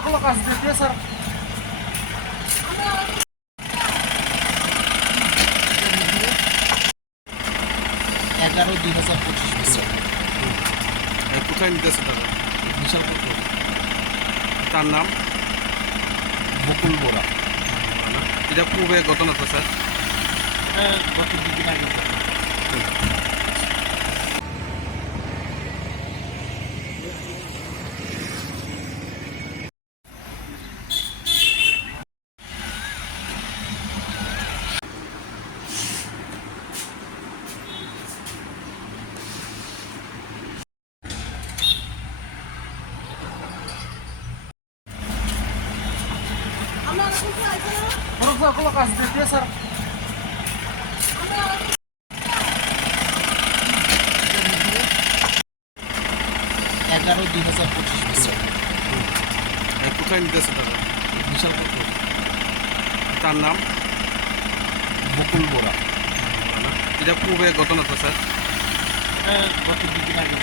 Kalau kasih dia sar. 11/2025 কোথায় নিতেছে তারা? বিশালপুর তার নাম বকুল বোরা। এটা পূর্বে ঘটনা তো স্যার? গত 2 দিন আগে Kalau kasih dia sar. 11/2025 কোথায় নিতেছে তারা? বিশালপুর তার নাম বকুল বোরা। এটা পূর্বে ঘটনা তো স্যার? গত 2 দিন আগে